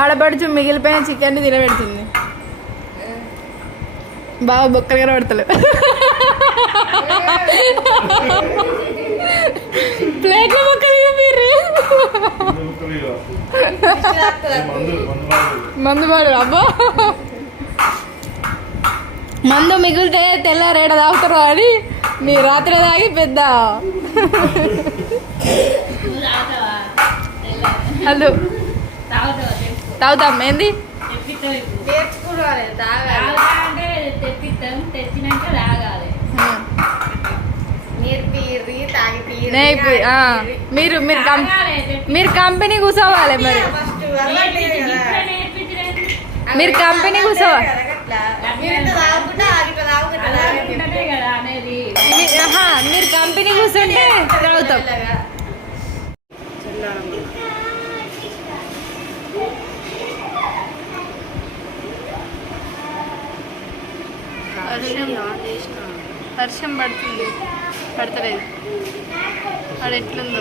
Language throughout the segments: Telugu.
ఆడపడుచు మిగిలిపోయిన చికెన్ తినబెడుతుంది. బాగా బొక్కలు కనబడతలే. ప్లేట్లో బొక్కలు మీరు మందు పాడు. అబ్బో మందు మిగిలితే తెల్లారేడ తాగుతారు అని మీ రాత్రి తాగి పెద్ద హలో తాగుతాం. ఏంది మీరు కంపెనీ కూర్చోవాలి. మరి మీరు కంపెనీ కూర్చోవాలి. మీరు కంపెనీ కూర్చుంటే తాగుతాం. వర్షం పడుతుంది, పడతలేదు. అది ఎట్లుందో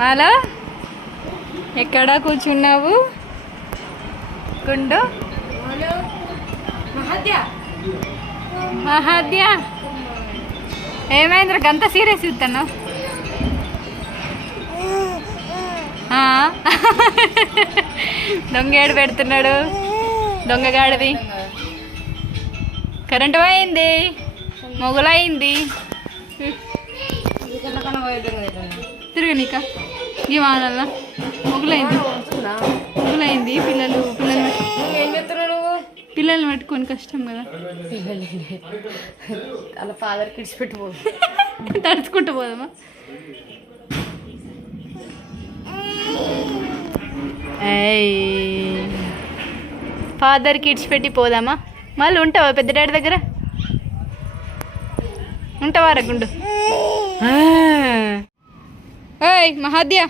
మాలా. ఎక్కడ కూర్చున్నావు గుండు? మహాద్య ఏమైంది అంత సీరియస్ చూస్తున్నావు? దొంగ ఏడు పెడుతున్నాడు. దొంగగాడిది. కరెంటు పోయింది, మొగులైంది. తిరగనీక ఈ వానల్లా మొగులైంది. మొగులైంది. పిల్లల్ని పట్టుకొని కష్టం కదా. అలా ఫాదర్ కిడ్స్ పెట్టిపో తడుచుకుంటూ పోదామా? ఫాదర్ కిడ్స్ పెట్టి పోదామా? మళ్ళీ ఉంటావా పెద్ద డాడీ దగ్గర? ఉంటావా రగుండు? ఓయ్ మహాద్య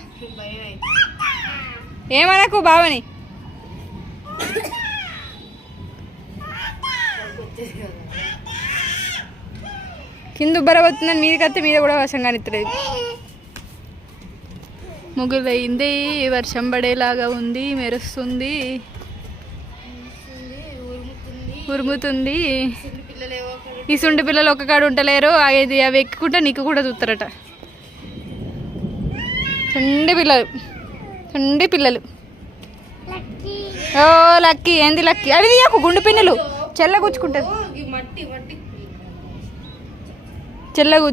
ఏమనకు బావని. కింద ఉబ్బరబోతుందని మీదకి వస్తే మీద కూడా వర్షం కానిత్తలేదు. ముగ్గులైంది, వర్షం పడేలాగా ఉంది, మెరుస్తుంది, ఉరుముతుంది. ఈ సుండి పిల్లలు ఒక్క కాడు ఉంటలేరు. అవి ఎక్కుకుంటే నీకు కూడా చూస్తారట. సుండి పిల్లలు. ఓ లక్కీ. ఏంది లక్కీ? అవి తీయకు, గుండు పిన్నులు చెల్ల గుచ్చుకుంటుంది.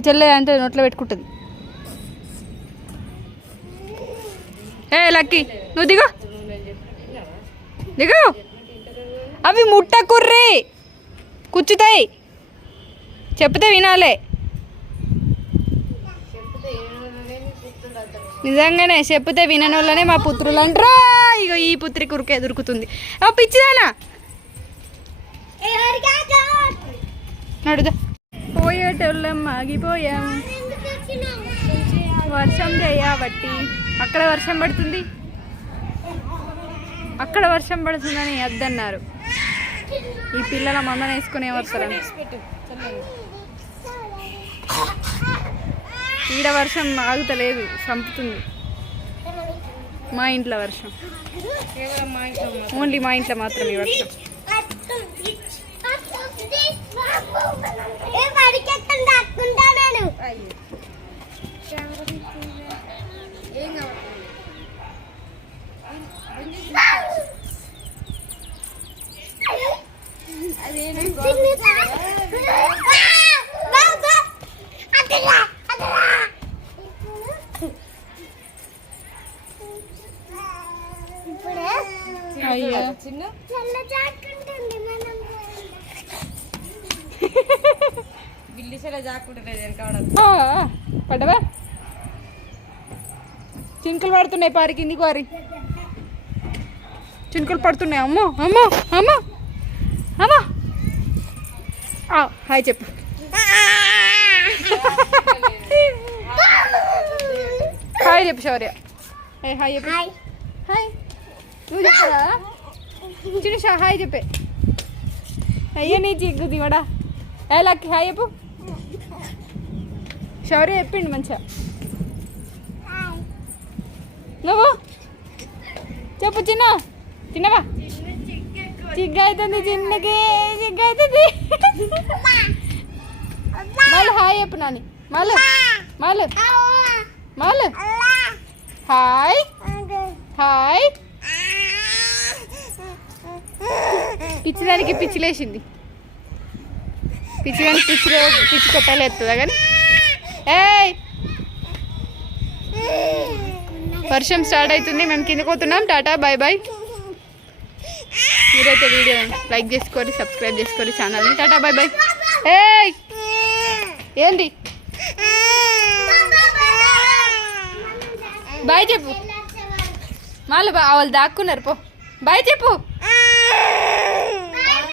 చెల్ల అంటే నోట్లో పెట్టుకుంటుంది. ఏ లక్కీ నువ్వు దిగు, దిగు. అవి ముట్టకుర్రీ, కూర్చుతాయి. చెప్తే వినాలే. నిజంగానే చెప్తే విననోళ్ళనే మా పుత్రులు అంటారా. ఇక ఈ పుత్రి కురికే దొరుకుతుంది. పిచ్చిదానా నడుదా. పోయేటోళ్ళం ఆగిపోయాం వర్షం చేయబట్టి. అక్కడ వర్షం పడుతుంది, అక్కడ వర్షం పడుతుందని వద్దన్నారు. ఈ పిల్లల మందన వేసుకుని వస్తారు. ఈడ వర్షం ఆగుతలేదు, చంపుతుంది. మా ఇంట్లో వర్షం, ఓన్లీ మా ఇంట్లో మాత్రం ఈ వర్షం. అయ్యో పడ్డవా? చినుకులు పడుతున్నాయి పారి, కిందికి వారి చినుకులు పడుతున్నాయి. అమ్మో అమ్మో అమ్మో అమ్మో. హాయ్ చెప్పు. హాయ్ హాయ్ చెప్పు శౌర్య. ఏ హాయ్ చెప్పు. హాయ్ నువ్వు చెప్పరా చిన్న హాయ్ చెప్పే. అయ్యో నీ చిగ్గు దివడా. ఏ లక్కి హాయ్ చెప్పు. శౌర్య చెప్పిండు మంచిగా. నువ్వు చెప్పు చిన్న. చిన్నగా చిగ్గు అవుతుంది చిన్నకి. చిగ్గు అవుతుంది. మళ్ళీ హాయ్ చెప్పు నాని. మళ్ళీ మళ్ళీ మళ్ళీ హాయ్ హాయ్. పిచ్చిదానికి పిచ్చిలేసింది. పిచ్చిదానికి పిచ్చి కొట్టాలి ఎత్తుందా కానీ. ఏయ్ వర్షం స్టార్ట్ అవుతుంది. మేము కిందకి పోతున్నాం. Tata bye bye. మీరైతే వీడియో లైక్ చేసుకోండి, సబ్స్క్రైబ్ చేసుకోండి ఛానల్ని. Tata bye bye. ఏయ్ ఏంది బాయ్ చెప్పు. మళ్ళీ వాళ్ళు దాక్కున్నారు పో. బాయ్ చెప్పు.